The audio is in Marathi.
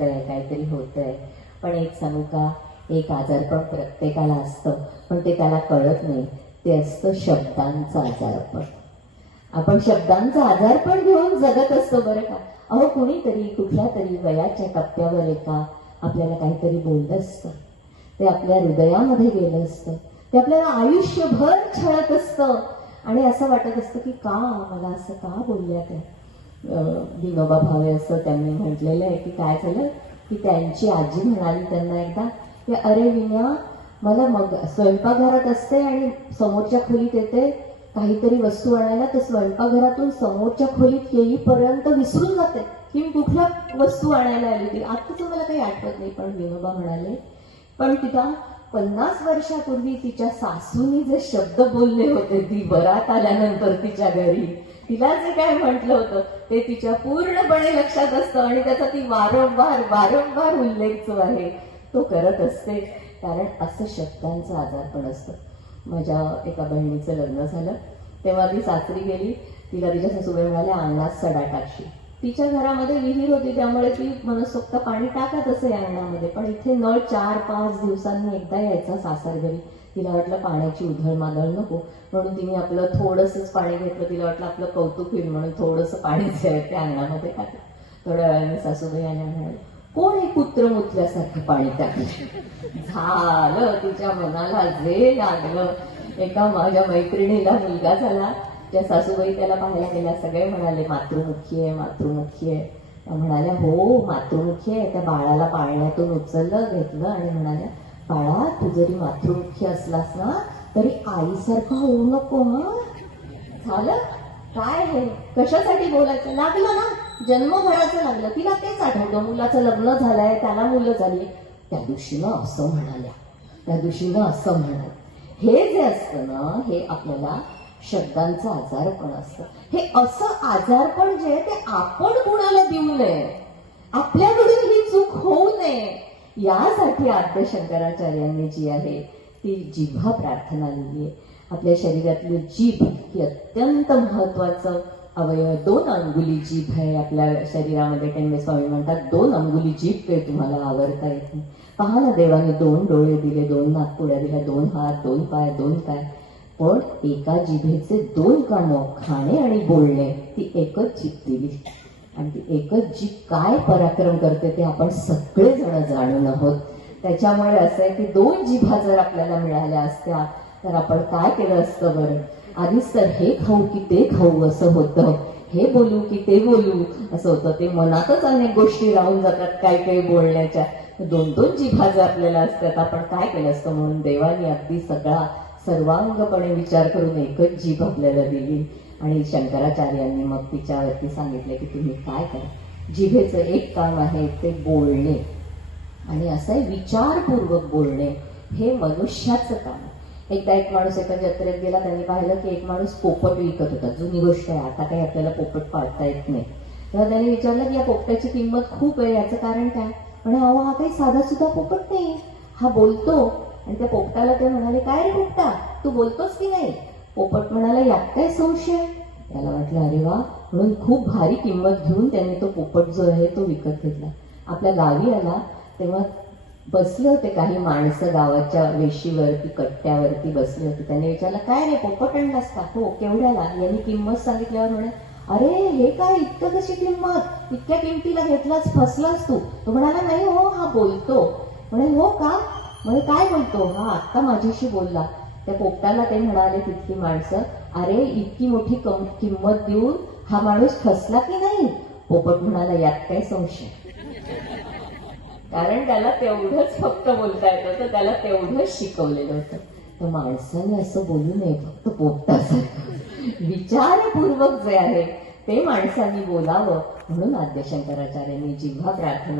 काहीतरी होतंय. पण एक सांगू का, एक आजारपण प्रत्येकाला असतं, पण ते त्याला कळत नाही. ते असतं शब्दांचं आजारपण. आपण शब्दांचं आजारपण घेऊन जगत असतो बरं का. अहो, कुणीतरी कुठल्या तरी वयाच्या टप्प्यावर एका आपल्याला काहीतरी बोललं असतं, ते आपल्या हृदयामध्ये गेलं असतं, ते आपल्याला आयुष्यभर छळत असतं आणि असं वाटत असतं की का मला असं का बोलल्या त्या. विनोबा भावे असं त्यांनी म्हटलेलं आहे की काय झालं की त्यांची आजी म्हणाली त्यांना एकदा की अरे विना, मला मग स्वयंपाकघरात असते आणि समोरच्या खोलीत येते काहीतरी वस्तू आणायला, तर स्वयंपाकघरातून समोरच्या खोलीत येईपर्यंत विसरून जाते की मी कुठल्या वस्तू आणायला आली होती. आत्ताच मला काही आठवत नाही. पण विनोबा म्हणाले, पण तिला 50 वर्षापूर्वी तिच्या सासूनी जे शब्द बोलले होते, ती बरात आल्यानंतर तिच्या घरी तिला जे काय म्हटलं होतं ते तिच्या पूर्णपणे लक्षात असतं आणि त्याचा ती वारंवार वारंवार उल्लेख जो आहे तो करत असते. कारण असं शब्दांचं आजारपण असतं. माझ्या एका बहिणीचं लग्न झालं तेव्हा ती सासरी गेली. तिला तिच्या सासूबाई म्हणाल्या अंगणात सडा टाकशी. तिच्या घरामध्ये विहीर होती त्यामुळे ती मनसोक्त पाणी टाकत असे अंगणामध्ये, पण इथे नळ 4-5 दिवसांनी एकदा यायचा सासर घरी. तिला वाटलं पाण्याची उधळमाधळ नको, म्हणून तिने आपलं थोडंसंच पाणी घेतलं. तिला वाटलं आपलं कौतुक होईल म्हणून थोडंसं पाणी जे आहे ते अंगणामध्ये टाकलं. थोड्या वेळाने सासूबाई आल्या म्हणाले, कोण हे कुत्र मुतल्यासारखं पाणी टाकलं. झालं, तिच्या मनाला जे लागलं. एका माझ्या मैत्रिणीला मुलगा झाला, त्या सासूबाई त्याला पाहायला गेल्या. सगळे म्हणाले मातृमुखी आहे, मातृमुखी आहे. त्या म्हणाल्या हो मातृमुखी आहे. त्या बाळाला पाळण्यातून उचललं घेतलं आणि म्हणाल्या, बाळा तू जरी मातृमुखी असलास ना तरी आईसारखं होऊ नको. झालं काय हे, कशासाठी बोलायचं लागलं ना, जन्मभराचं लागलं. तिला तेच आठवतं, मुलाचं लग्न झालंय, त्याला मुलं झाली. त्या दिवशीनं असं म्हणाल्या, त्या दिवशीनं असं म्हणाल. हे जे असतं ना, हे आपल्याला शब्दांचं आजारपण असतं. हे असं आजारपण जे आहे ते आपण कुणाला देऊ नये, आपल्याकडून ही चूक होऊ नये, यासाठी आद्य शंकराचार्यांनी जी आहे ती जिव्हा प्रार्थना लिहिली आहे. आपल्या शरीरातली जीभ ही अत्यंत महत्वाचं अवयव. 2 अंगुली जीभ आहे आपल्या शरीरामध्ये. टेंबे स्वामी म्हणतात 2 अंगुली जीभ काही तुम्हाला आवरता येत नाही. पहा ना, देवाने 2 डोळे दिले, 2 नाकपुड्या दिल्या, 2 हात, 2 पाय, 2 काय, पण एका जिभेचे 2 कानं, खाणे आणि बोलणे, ती एकच जीभ दिली. आणि ती एकच जीभ काय पराक्रम करते ते आपण सगळेजण जाणून आहोत. त्याच्यामुळे असं आहे की 2 जिभा जर आपल्याला मिळाल्या असत्या तर आपण काय केलं असतं बरं. आधीच तर हे खाऊ की ते खाऊ असं होतं, हे बोलू की ते बोलू असं होतं. ते मनातच अनेक गोष्टी राहून जातात काही काही बोलण्याच्या. 2-2 जिभा जर आपल्याला असतात आपण काय केलं असतं. म्हणून देवाने अगदी सगळा सर्वांगपणे विचार करून एकच जीभ आपल्याला दिली. आणि शंकराचार्यांनी मग तिच्यावरती सांगितले की तुम्ही काय करा. जिभेचं एक काम आहे ते बोलणे, आणि असं आहे विचारपूर्वक बोलणे, हे मनुष्याचं काम. एकदा एक माणूस एका जत्रेत गेला. त्यांनी पाहिलं की एक माणूस पोपट विकत होता. जुनी गोष्ट आहे, आता काही आपल्याला पोपट पाळता येत नाही. तेव्हा त्यांनी विचारलं की या पोपटाची किंमत खूप आहे, याचं कारण काय. म्हणे अहो, हा काही साधा सुद्धा पोपट नाही, हा बोलतो. आणि त्या पोपटाला ते म्हणाले, काय रे पोपटा, तू बोलतोस की नाही. पोपट म्हणाला, यात काय संशय. त्याला वाटलं अरे वा, म्हणून खूप भारी किंमत घेऊन त्यांनी तो पोपट जो आहे तो विकत घेतला. आपल्या गावी आला तेव्हा बसले होते काही माणसं गावाच्या वेशीवरती, कट्ट्यावरती बसले होते. त्यांनी विचारलं, काय रे पोपट आणलास का. हो, केवढ्याला. यांनी किंमत सांगितल्यावर म्हणे, अरे हे काय, इतकं कशी किंमत, इतक्या किमतीला घेतलास, फसलास तू. तो म्हणाला, नाही हो, हा बोलतो. म्हणे हो का. म्हणे काय बोलतो. हा आत्ता माझ्याशी बोलला. त्या पोपटाला ते म्हणाले तिथली माणसं, अरे इतकी मोठी किंमत देऊन हा माणूस फसला की नाही. पोपट म्हणाला, यात काय संशय. कारण त्याला तेवढंच फक्त बोलता येत होतं, त्याला तेवढंच शिकवलेलं होतं. तर माणसाने असं बोलू नये फक्त पोपटासारखं. विचारपूर्वक जे आहे ते माणसांनी बोलावं. म्हणून आद्य शंकराचार्यांनी जिव्हा प्रार्थना